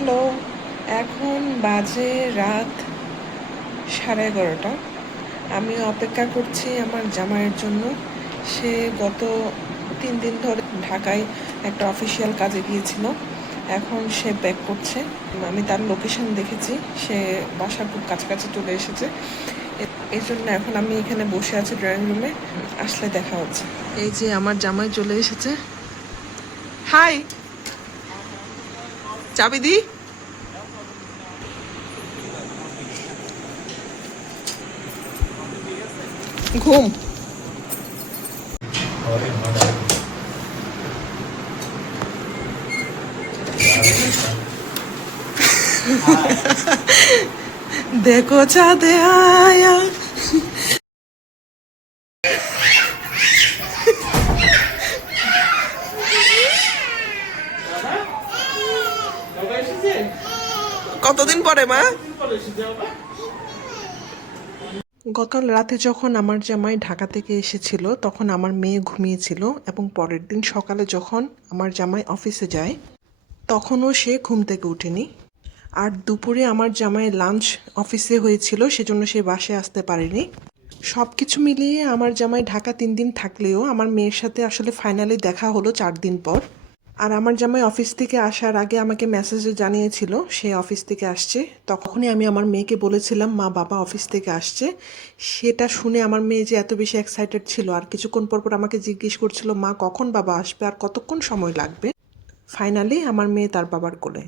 Hello, এখন বাজে রাত 11:30। আমি অপেক্ষা করছি আমার জামাইয়ের জন্য। সে গত 3 দিন ধরে ঢাকায় একটা অফিসিয়াল কাজে গিয়েছিল। এখন সে ব্যাক করছে। আমি তার লোকেশন দেখেছি, সে বাসার খুব কাছাকাছি চলে এসেছে। এই জন্য এখন আমি এখানে বসে আছি ড্রয়িং রুমে। আসলে দেখা হচ্ছে। এই যে আমার জামাই চলে এসেছে। হাই, চাবি দি। ঘুম। দেখো চাঁদে আয়া। কতদিন পরে মা? গতকাল রাতে যখন আমার জামাই ঢাকা থেকে এসেছিল তখন আমার মেয়ে ঘুমিয়েছিল, এবং পরের দিন সকালে যখন আমার জামাই অফিসে যায় তখনও সে ঘুম থেকে ওঠেনি। আর দুপুরে আমার জামাই লাঞ্চ অফিসে হয়েছিল, সেজন্য সে বাসায় আসতে পারেনি। সব কিছু মিলিয়ে আমার জামাই ঢাকা 3 দিন থাকলেও আমার মেয়ের সাথে আসলে ফাইনালি দেখা হলো 4 দিন পর। আর আমার জামাই অফিস থেকে আসার আগে আমাকে মেসেজে জানিয়েছিল সে অফিস থেকে আসছে। তখনই আমি আমার মেয়েকে বলেছিলাম মা বাবা অফিস থেকে আসছে। সেটা শুনে আমার মেয়ে যে এত বেশি এক্সাইটেড ছিল, আর কিছুক্ষণ পর পর আমাকে জিজ্ঞেস করছিল মা কখন বাবা আসবে আর কতক্ষণ সময় লাগবে। ফাইনালি আমার মেয়ে তার বাবার কোলে।